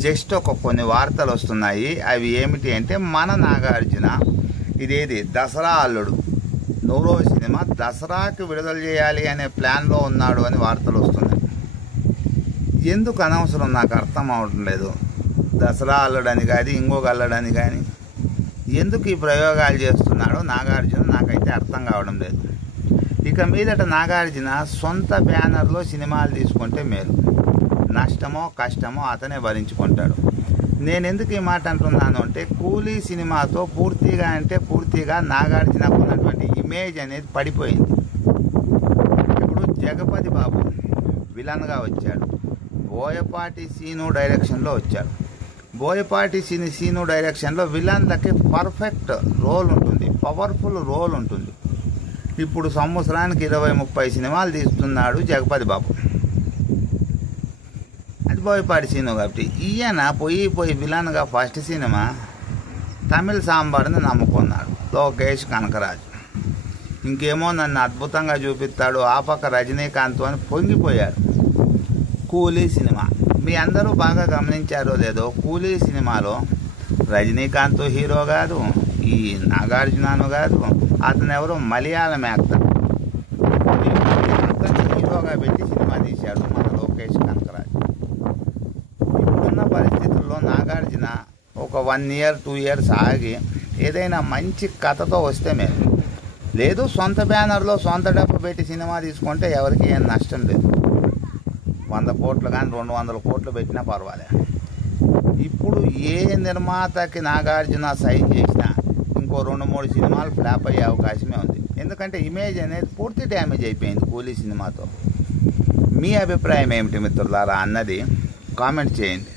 Just ఒక కొన్ని వార్తలు వస్తున్నాయి. అవి ఏమిటి అంటే మన నాగార్జున ఇదేది? దసరా అల్లుడు. నూరో సినిమా దసరాకి విడుదల చేయాలి అనే ప్లాన్లో ఉన్నాడు అని వార్తలు వస్తున్నాయి. ఎందుకు అనవసరం? నాకు అర్థం అవడం లేదు. దసరా అల్లుడని కానీ ఇంకొక అల్లుడని కానీ ఎందుకు ఈ ప్రయోగాలు చేస్తున్నాడో నాగార్జున నాకైతే అర్థం కావడం లేదు. ఇక మీదట నాగార్జున సొంత బ్యానర్లో సినిమాలు తీసుకుంటే మేలు. నష్టమో కష్టమో అతనే భరించుకుంటాడు. నేను ఎందుకు ఈ మాట అంటున్నాను అంటే కూలీ సినిమాతో పూర్తిగా అంటే పూర్తిగా నాగార్జునకు ఉన్నటువంటి ఇమేజ్ అనేది పడిపోయింది. ఇప్పుడు జగపతి బాబు విలన్గా వచ్చాడు. బోయపాటి సీను డైరెక్షన్లో వచ్చాడు. బోయపాటి సీని సీను డైరెక్షన్లో విలన్లకి పర్ఫెక్ట్ రోల్ ఉంటుంది. పవర్ఫుల్ రోల్ ఉంటుంది. ఇప్పుడు సంవత్సరానికి ఇరవై ముప్పై సినిమాలు తీస్తున్నాడు జగపతి బాబు. అది బోయపాటి సీను కాబట్టి. ఈయన పోయి పోయి విలన్గా ఫస్ట్ సినిమా తమిళ సాంబార్ని నమ్ముకున్నాడు. లోకేష్ కనకరాజు. ఇంకేమో నన్ను అద్భుతంగా చూపిస్తాడు ఆ పక్క రజనీకాంత్ అని పొంగిపోయాడు. కూలీ సినిమా. మీ అందరూ బాగా గమనించారో లేదో కూలీ సినిమాలో రజనీకాంత్ హీరో కాదు ఈ నాగార్జునను కాదు అతను ఎవరో మలయాళం యాక్టర్. హీరోగా పెట్టి సినిమా తీశాడు. మన లోకేష్ కనకరాజు ఇప్పుడున్న పరిస్థితుల్లో నాగార్జున ఒక వన్ ఇయర్ టూ ఇయర్స్ ఆగి ఏదైనా మంచి కథతో వస్తే మేము లేదు సొంత బ్యానర్లో సొంత డబ్బు పెట్టి సినిమా తీసుకుంటే ఎవరికి ఏం నష్టం లేదు. వంద కోట్లు కానీ రెండు వందల కోట్లు పెట్టినా పర్వాలేదు ఇప్పుడు ఏ నిర్మాతకి నాగార్జున సైన్ చేసినా ఇంకో రెండు మూడు సినిమాలు ఫ్లాప్ అయ్యే అవకాశమే ఉంది. ఎందుకంటే ఇమేజ్ అనేది పూర్తి డ్యామేజ్ అయిపోయింది కూలీ సినిమాతో. మీ అభిప్రాయం ఏమిటి మిత్రులారా? అన్నది కామెంట్ చేయండి.